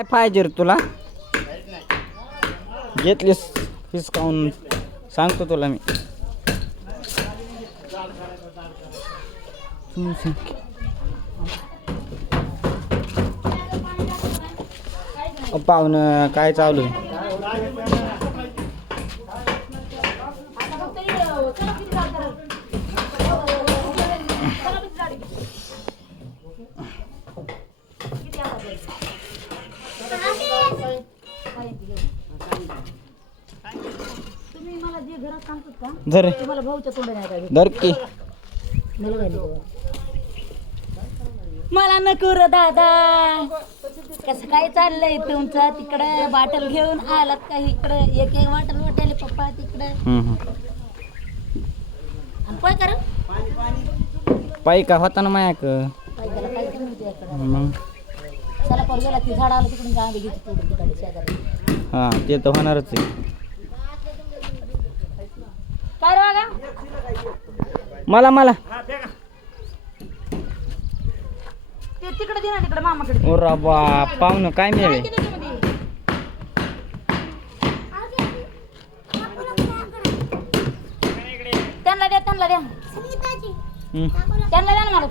काय पाहिजे रे तुला घेतलीस हिसकावून सांगतो तुला मी पाहुणं काय चालू आहे धर धर की मला नको रे दादा कसं काय चाललंय तुमचं तिकडं बाटल घेऊन आलात का इकडं एक एक वाटल वाटेल पप्पा तिकडं पाय कर पायी का होता ना मायाक मग चला पर गेला ती झाड आलं तिकडून का आंबे घ्यायची तोडून तिकडे शेजारी हा ते तर होणारच आहे काय रे बघा मला मला ते तिकडे दे ना तिकडे मामाकडे ओ राबा पाहुणं काय मिळेल त्यांना द्या त्यांना द्या त्यांना द्या ना मला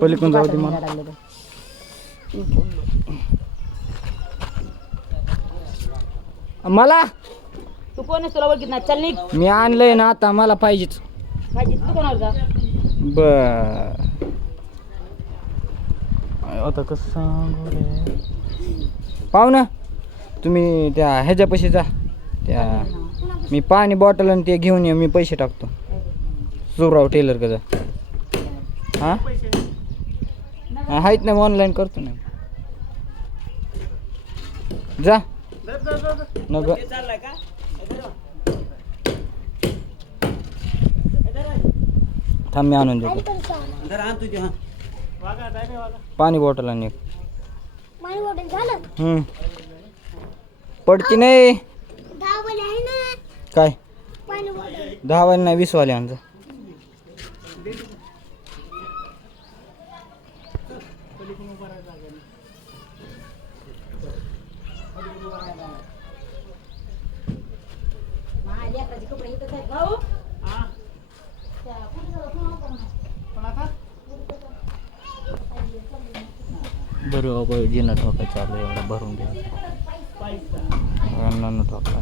पलीकडून जाऊ दे मला तू कोण आहेस तुला ओळखीत नाही चल निघ मी आणलंय ना आता मला पाहिजेच पाहिजे तू कोणावर जा बर आता कसं सांगू रे पाहुणा तुम्ही त्या ह्याच्यापाशी जा त्या मी पाणी बॉटल आणि ते घेऊन ये मी पैसे टाकतो सुराव टेलर का जा हां आहेत ना ऑनलाईन करतो ना जा नग थांब मी आणून देतो पाणी बॉटल आणि पडती नाही काय 10 वाले नाही 20 वाले आणजा बरोबर जिना ठोका चालू एवढा भरून घ्या ठोका